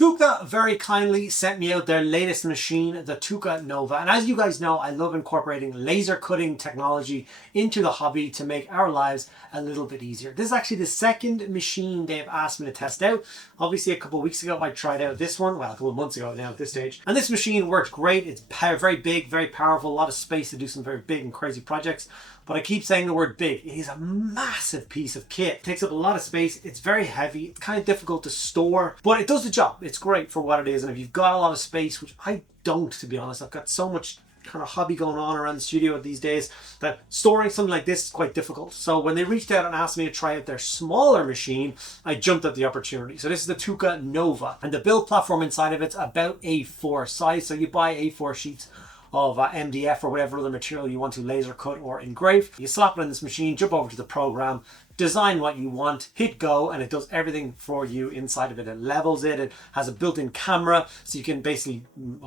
TOOCA very kindly sent me out their latest machine, the TOOCA Nova. And as you guys know, I love incorporating laser cutting technology into the hobby to make our lives a little bit easier. This is actually the second machine they've asked me to test out. Obviously, a couple of weeks ago, I tried out this one. Well, a couple of months ago now at this stage. And this machine works great. It's very big, very powerful, a lot of space to do some very big and crazy projects. But I keep saying the word big. It is a massive piece of kit. It takes up a lot of space. It's very heavy. It's kind of difficult to store, but it does the job. It's great for what it is. And if you've got a lot of space, which I don't, to be honest, I've got so much kind of hobby going on around the studio these days that storing something like this is quite difficult. So when they reached out and asked me to try out their smaller machine, I jumped at the opportunity. So this is the TOOCA Nova, and the build platform inside of it's about A4 size. So you buy A4 sheets of MDF or whatever other material you want to laser cut or engrave. You slap it in this machine, jump over to the program, design what you want, hit go, and it does everything for you inside of it. It levels it, it has a built-in camera, so you can basically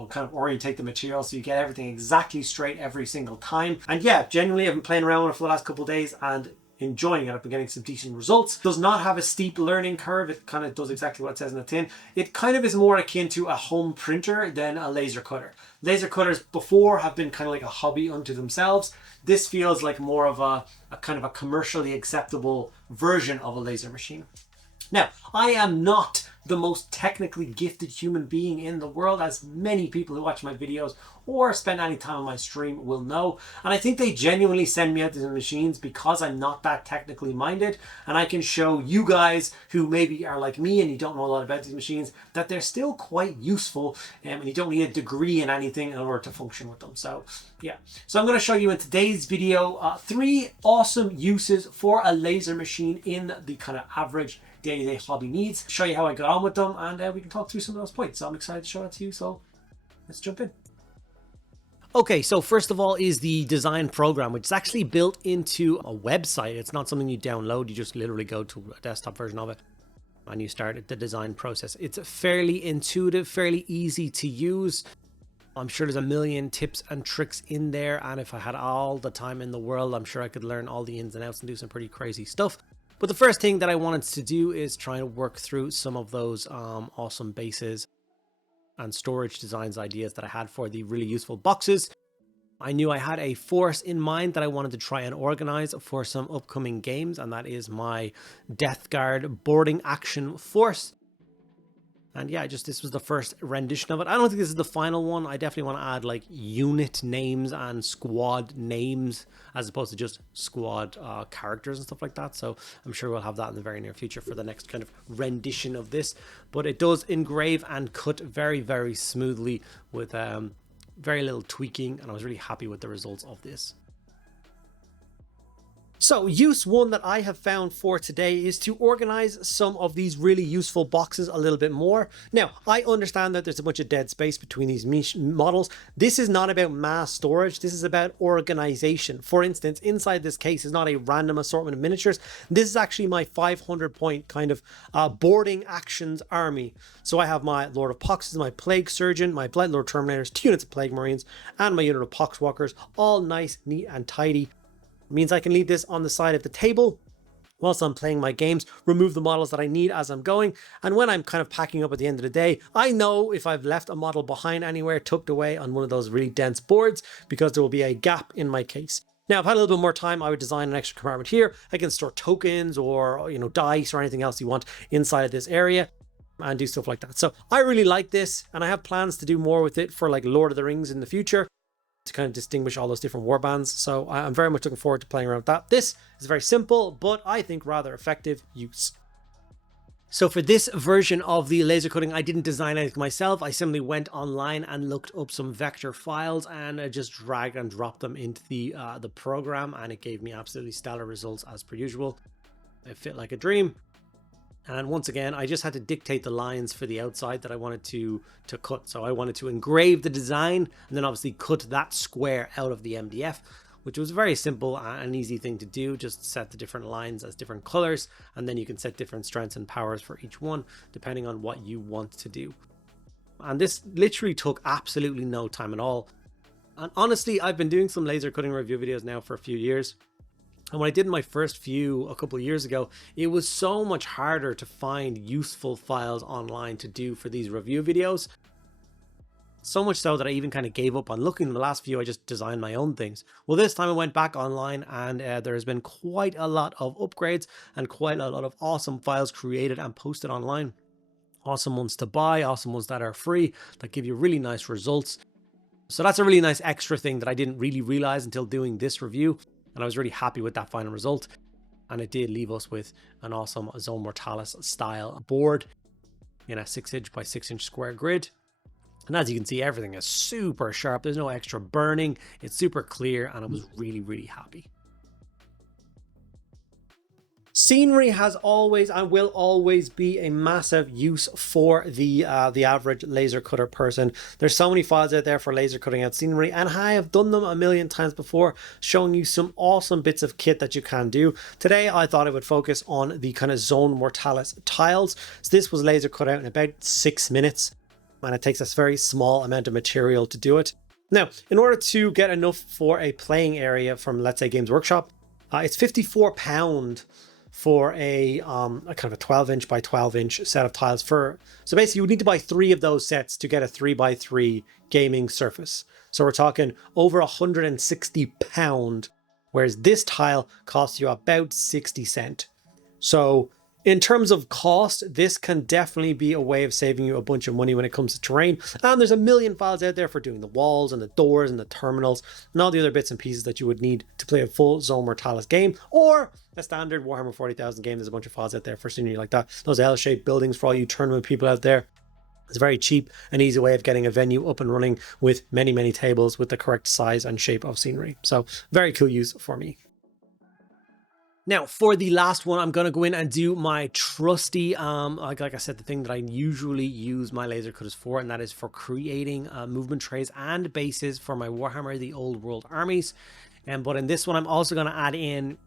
kind of orientate the material so you get everything exactly straight every single time. And yeah, genuinely I've been playing around with it for the last couple of days and enjoying it. I've been getting some decent results. Does not have a steep learning curve. It kind of does exactly what it says in the tin. It kind of is more akin to a home printer than a laser cutter. Laser cutters before have been kind of like a hobby unto themselves. This feels like more of a kind of a commercially acceptable version of a laser machine. Now, I am not the most technically gifted human being in the world, as many people who watch my videos or spend any time on my stream will know. And I think they genuinely send me out these machines because I'm not that technically minded, and I can show you guys who maybe are like me and you don't know a lot about these machines that they're still quite useful, and you don't need a degree in anything in order to function with them. So yeah, so I'm going to show you in today's video 3 awesome uses for a laser machine in the kind of average day-to-day hobby needs. Show you how I got on with them, and we can talk through some of those points. So I'm excited to show that to you, so let's jump in. Okay, so first of all is the design program, which is actually built into a website. It's not something you download. You just literally go to a desktop version of it and you start the design process. It's fairly intuitive, fairly easy to use. I'm sure there's a million tips and tricks in there, and if I had all the time in the world, I'm sure I could learn all the ins and outs and do some pretty crazy stuff. But the first thing that I wanted to do is try and work through some of those awesome bases and storage designs ideas that I had for the really useful boxes. I knew I had a force in mind that I wanted to try and organize for some upcoming games, and that is my Death Guard boarding action force. And yeah, this was the first rendition of it. I don't think this is the final one. I definitely want to add like unit names and squad names as opposed to just squad characters and stuff like that. So I'm sure we'll have that in the very near future for the next kind of rendition of this. But it does engrave and cut very, very smoothly with very little tweaking, and I was really happy with the results of this. So use one that I have found for today is to organize some of these really useful boxes a little bit more. Now, I understand that there's a bunch of dead space between these models. This is not about mass storage. This is about organization. For instance, inside this case is not a random assortment of miniatures. This is actually my 500 point kind of boarding actions army. So I have my Lord of Poxes, my Plague Surgeon, my Blightlord Terminators, 2 units of Plague Marines, and my unit of Poxwalkers, all nice, neat, and tidy. Means I can leave this on the side of the table whilst I'm playing my games, remove the models that I need as I'm going, and when I'm kind of packing up at the end of the day, I know if I've left a model behind anywhere tucked away on one of those really dense boards, because there will be a gap in my case. Now, if I had a little bit more time, I would design an extra compartment here. I can store tokens or, you know, dice or anything else you want inside of this area and do stuff like that. So I really like this, and I have plans to do more with it for like Lord of the Rings in the future, to kind of distinguish all those different warbands. So I'm very much looking forward to playing around with that. This is very simple, but I think rather effective use. So for this version of the laser cutting, I didn't design anything myself. I simply went online and looked up some vector files and I just dragged and dropped them into the program, and it gave me absolutely stellar results as per usual. It fit like a dream. And once again, I just had to dictate the lines for the outside that I wanted to cut. So I wanted to engrave the design and then obviously cut that square out of the MDF, which was very simple and easy thing to do. Just set the different lines as different colors, and then you can set different strengths and powers for each one, depending on what you want to do. And this literally took absolutely no time at all. And honestly, I've been doing some laser cutting review videos now for a few years. And when I did my first few a couple of years ago, it was so much harder to find useful files online to do for these review videos. So much so that I even kind of gave up on looking. In the last few, I just designed my own things. Well, this time I went back online, and there has been quite a lot of upgrades and quite a lot of awesome files created and posted online. Awesome ones to buy, awesome ones that are free, that give you really nice results. So that's a really nice extra thing that I didn't really realize until doing this review. And I was really happy with that final result. And it did leave us with an awesome Zone Mortalis style board in a 6" by 6" square grid. And as you can see, everything is super sharp. There's no extra burning. It's super clear, and I was really, really happy. Scenery has always and will always be a massive use for the average laser cutter person. There's so many files out there for laser cutting out scenery, and I have done them a million times before, showing you some awesome bits of kit that you can do. Today I thought I would focus on the kind of Zone Mortalis tiles. So this was laser cut out in about 6 minutes, and it takes a very small amount of material to do it. Now, in order to get enough for a playing area from, let's say, Games Workshop, it's £54 for a kind of a 12" by 12" set of tiles. So basically you would need to buy 3 of those sets to get a 3x3 gaming surface. So we're talking over £160, whereas this tile costs you about 60 cents. So in terms of cost, this can definitely be a way of saving you a bunch of money when it comes to terrain. And there's a million files out there for doing the walls and the doors and the terminals and all the other bits and pieces that you would need to play a full Zone Mortalis game, or a standard Warhammer 40,000 game. There's a bunch of files out there for scenery like that. Those L-shaped buildings for all you tournament people out there. It's a very cheap and easy way of getting a venue up and running with many, many tables with the correct size and shape of scenery. So very cool use for me. Now, for the last one, I'm going to go in and do my trusty, like I said, the thing that I usually use my laser cutters for, and that is for creating movement trays and bases for my Warhammer, the Old World armies. But in this one, I'm also going to add in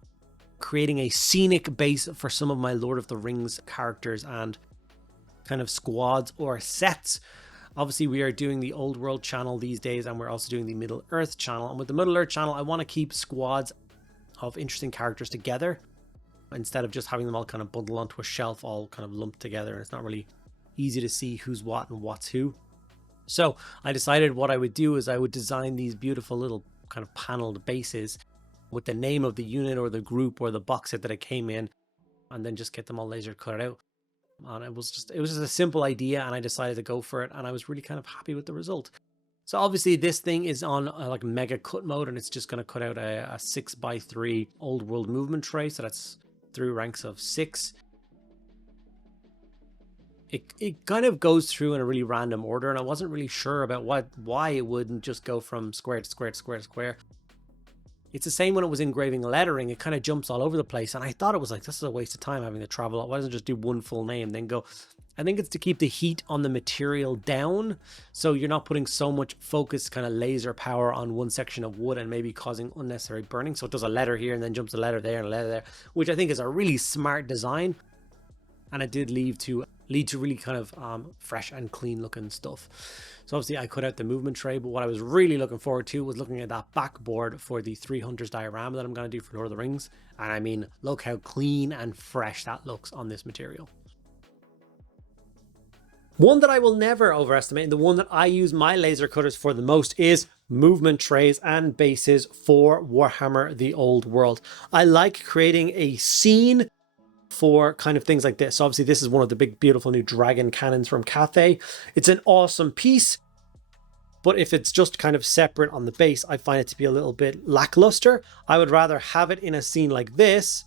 creating a scenic base for some of my Lord of the Rings characters and kind of squads or sets. Obviously, we are doing the Old World channel these days, and we're also doing the Middle Earth channel. And with the Middle Earth channel, I want to keep squads of interesting characters together instead of just having them all kind of bundled onto a shelf, all kind of lumped together, and it's not really easy to see who's what and what's who. So I decided what I would do is I would design these beautiful little kind of paneled bases with the name of the unit or the group or the box set that it came in, and then just get them all laser cut out. And it was just a simple idea, and I decided to go for it, and I was really kind of happy with the result. So obviously this thing is on like mega cut mode, and it's just going to cut out a 6x3 Old World movement tray. So that's 3 ranks of 6. It kind of goes through in a really random order, and I wasn't really sure about why it wouldn't just go from square to square to square to square. It's the same when it was engraving lettering. It kind of jumps all over the place, and I thought it was like, this is a waste of time having to travel. Why doesn't it just do one full name, then go? I think it's to keep the heat on the material down, so you're not putting so much focused kind of laser power on one section of wood and maybe causing unnecessary burning. So it does a letter here and then jumps a letter there and a letter there, which I think is a really smart design. And it did lead to really kind of fresh and clean looking stuff. So obviously I cut out the movement tray, but what I was really looking forward to was looking at that backboard for the 3 Hunters diorama that I'm going to do for Lord of the Rings. And I mean, look how clean and fresh that looks on this material. One that I will never overestimate, and the one that I use my laser cutters for the most, is movement trays and bases for Warhammer the Old World. I like creating a scene for kind of things like this. So obviously this is one of the big beautiful new dragon cannons from Cathay. It's an awesome piece, but if it's just kind of separate on the base, I find it to be a little bit lackluster. I would rather have it in a scene like this,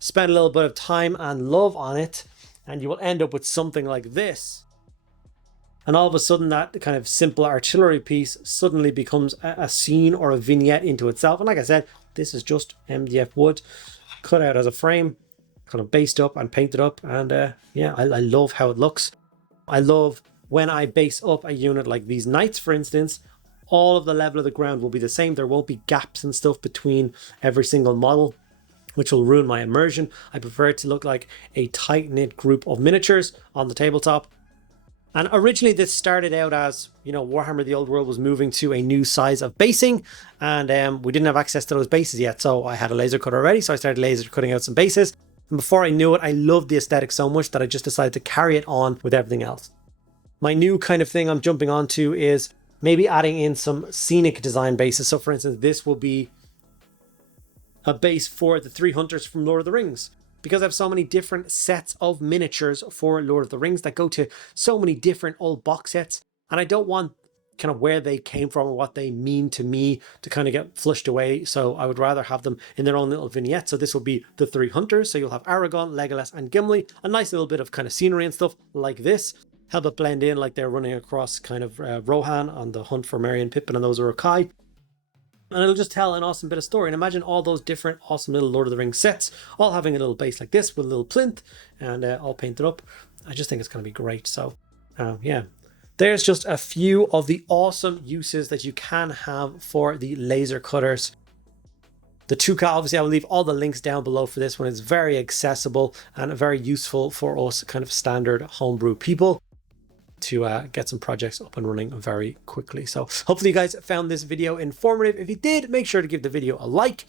spend a little bit of time and love on it, and you will end up with something like this. And all of a sudden that kind of simple artillery piece suddenly becomes a scene or a vignette into itself. And like I said, this is just MDF wood cut out as a frame, kind of based up and painted up. And yeah, I love how it looks. I love when I base up a unit like these knights, for instance, all of the level of the ground will be the same. There won't be gaps and stuff between every single model, which will ruin my immersion. I prefer it to look like a tight-knit group of miniatures on the tabletop. And originally this started out as, you know, Warhammer the Old World was moving to a new size of basing, and we didn't have access to those bases yet. So I had a laser cutter already, so I started laser cutting out some bases. And before I knew it, I loved the aesthetic so much that I just decided to carry it on with everything else. My new kind of thing I'm jumping onto is maybe adding in some scenic design bases. So for instance, this will be a base for the three hunters from Lord of the Rings, because I have so many different sets of miniatures for Lord of the Rings that go to so many different old box sets, and I don't want kind of where they came from or what they mean to me to kind of get flushed away. So I would rather have them in their own little vignette. So this will be the three hunters. So you'll have Aragorn, Legolas, and Gimli. A nice little bit of kind of scenery and stuff like this. Help it blend in like they're running across kind of Rohan on the hunt for Merry and Pippin and those Uruk-hai. And it'll just tell an awesome bit of story. And imagine all those different awesome little Lord of the Rings sets, all having a little base like this with a little plinth and all painted up. I just think it's going to be great. So yeah, there's just a few of the awesome uses that you can have for the laser cutters. The TOOCA, obviously I will leave all the links down below for this one. It's very accessible and very useful for us kind of standard homebrew people to get some projects up and running very quickly. So hopefully you guys found this video informative. If you did, make sure to give the video a like.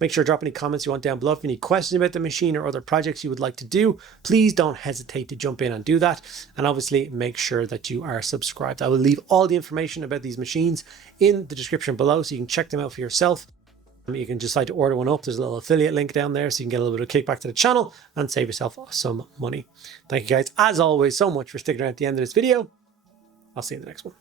Make sure to drop any comments you want down below. If you have any questions about the machine or other projects you would like to do, please don't hesitate to jump in and do that. And obviously make sure that you are subscribed. I will leave all the information about these machines in the description below so you can check them out for yourself. You can decide to order one up. There's a little affiliate link down there so you can get a little bit of kickback to the channel and save yourself some money. Thank you guys, as always, so much for sticking around at the end of this video. I'll see you in the next one.